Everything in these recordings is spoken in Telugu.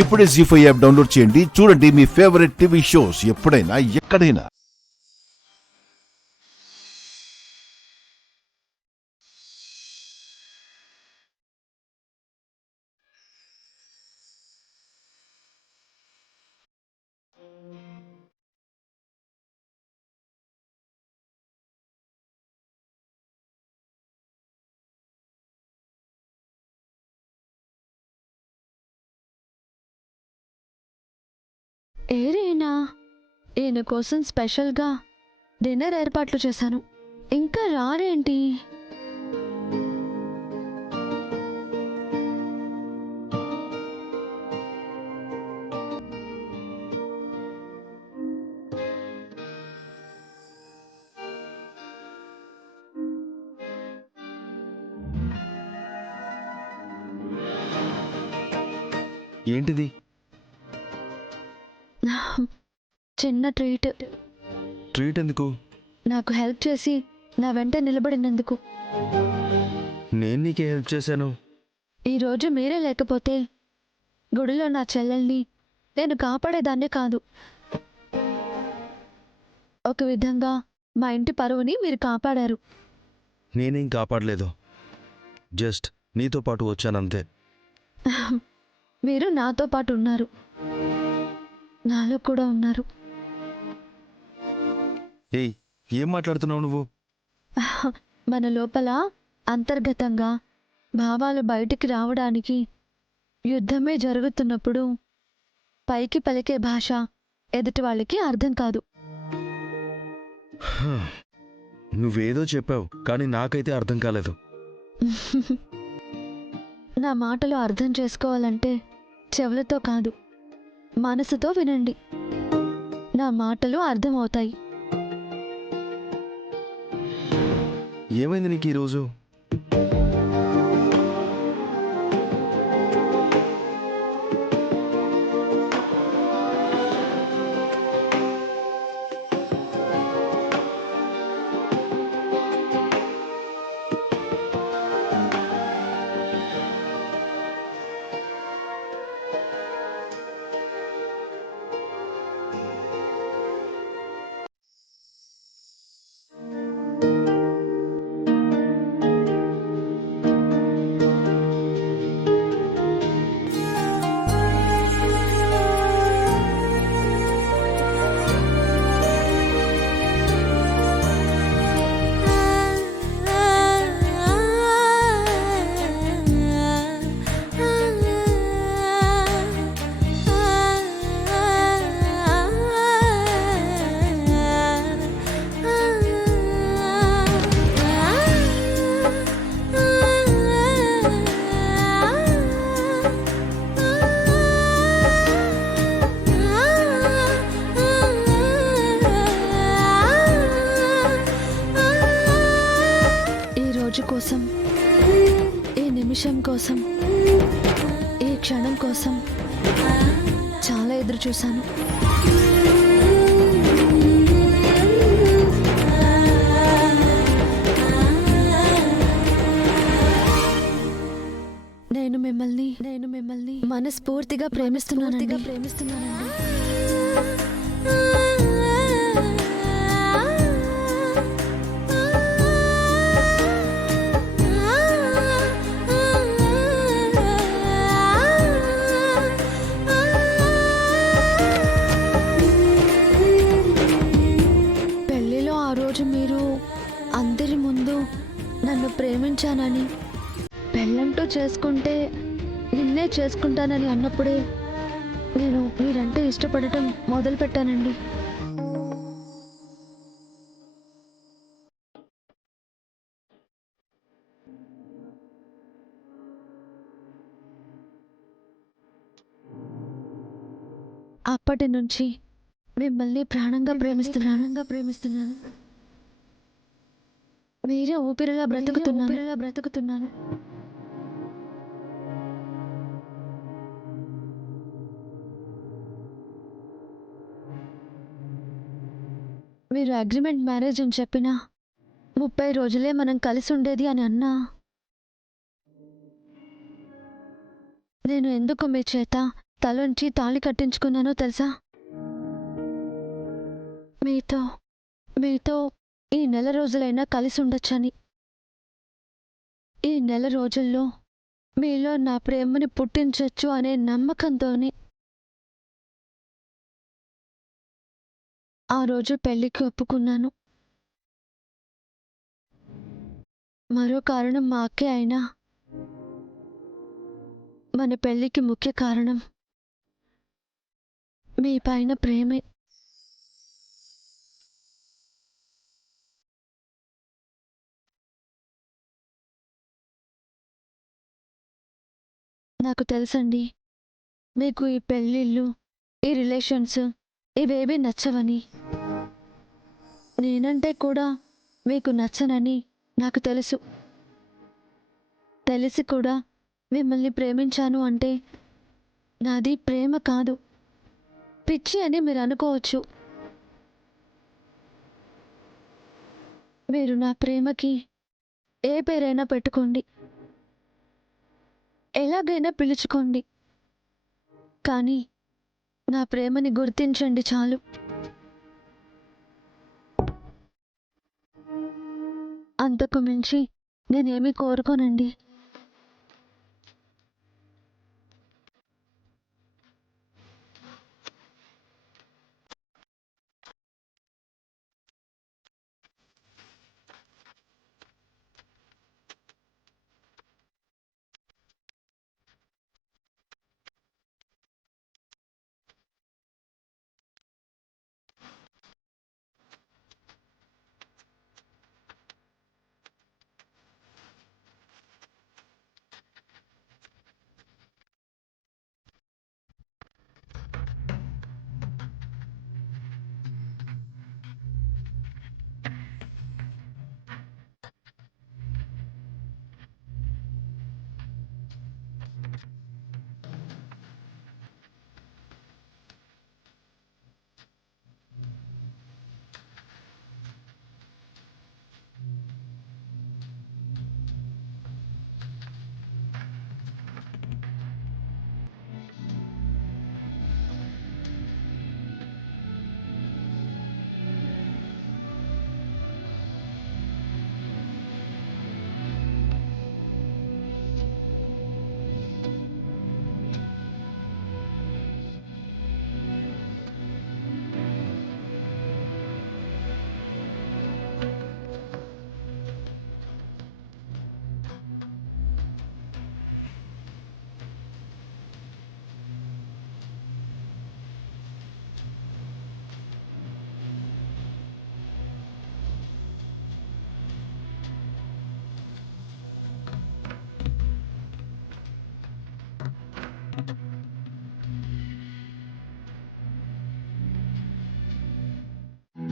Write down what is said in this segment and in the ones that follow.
ఇప్పుడే జీ5 యాప్ డౌన్లోడ్ చేయండి. చూడండి మీ ఫేవరెట్ టీవీ షోస్ ఎప్పుడైనా ఎక్కడైనా. ఏరేనా ఈయన కోసం స్పెషల్గా డిన్నర్ ఏర్పాట్లు చేశాను. ఇంకా రారేంటి? ఏంటిది? చిన్న ట్రీట్. ట్రీట్ ఎందుకు? నాకు హెల్ప్ చేసి నా వెంట నిలబడినందుకు. నేను నీకే హెల్ప్ చేశాను. ఈరోజు మీరే లేకపోతే గుడిలో నా చెల్లెల్ని నేను కాపాడేదాన్నే కాదు. ఒక విధంగా మా ఇంటి పరువుని మీరు కాపాడారు. నేనేం కాపాడలేదు, జస్ట్ నీతో పాటు వచ్చానంతే. మీరు నాతో పాటు ఉన్నారు, నాలో కూడా ఉన్నారు. ఏయ్, ఏం మాట్లాడుతున్నావు నువ్వు? మన లోపల అంతర్గతంగా భావాలు బయటికి రావడానికి యుద్ధమే జరుగుతున్నప్పుడు పైకి పలికే భాష ఎదుటి వాళ్ళకి అర్థం కాదు. నువ్వేదో చెప్పావు, కానీ నాకైతే అర్థం కాలేదు. నా మాటలు అర్థం చేసుకోవాలంటే చెవులతో కాదు, మనసుతో వినండి. నా మాటలు అర్థమవుతాయి. ఏమైంది నీకు ఈరోజు? కోసం, ఈ నిమిషం కోసం, ఈ క్షణం కోసం చాలా ఎదురు చూశాను. నేను మిమ్మల్ని మనస్ఫూర్తిగా ప్రేమిస్తున్నానండి. అందరి ముందు నన్ను ప్రేమించానని, పెళ్ళంటూ చేసుకుంటే నిన్నే చేసుకుంటానని అన్నప్పుడే నేను మీరంటే ఇష్టపడటం మొదలుపెట్టానండి. అప్పటి నుంచి మిమ్మల్ని ప్రాణంగా ప్రేమిస్తున్నాను. మీరే ఊపిరిలా బ్రతుకుతున్నాను. మీరు అగ్రిమెంట్ మ్యారేజ్ అని చెప్పినా 30 రోజులే మనం కలిసి ఉండేది అని అన్నా నేను ఎందుకు మీ చేత తలంచి తాళి కట్టించుకున్నానో తెలుసా? మీతో మీతో ఈ నెల రోజులైనా కలిసి ఉండొచ్చని. ఈ నెల రోజుల్లో మీలో నా ప్రేమని పుట్టించొచ్చు అనే నమ్మకంతోనే ఆ రోజు పెళ్లికి ఒప్పుకున్నాను. మరో కారణం మా అక్కే అయినా మన పెళ్లికి ముఖ్య కారణం మీ పైన ప్రేమే. నాకు తెలుసండి, మీకు ఈ పెళ్ళిళ్ళు, ఈ రిలేషన్స్ ఇవేవీ నచ్చవని. నేనంటే కూడా మీకు నచ్చనని నాకు తెలుసు. తెలిసి కూడా మిమ్మల్ని ప్రేమించాను అంటే నాది ప్రేమ కాదు, పిచ్చి అని మీరు అనుకోవచ్చు. మీరు నా ప్రేమకి ఏ పేరైనా పెట్టుకోండి, ఎలాగైనా పిలుచుకోండి, కానీ నా ప్రేమని గుర్తించండి చాలు. అంతకు మించి నేనేమీ కోరుకోనండి.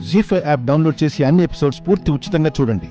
జీ5 యాప్ డౌన్లోడ్ చేసి అన్ని ఎపిసోడ్స్ పూర్తి ఉచితంగా చూడండి.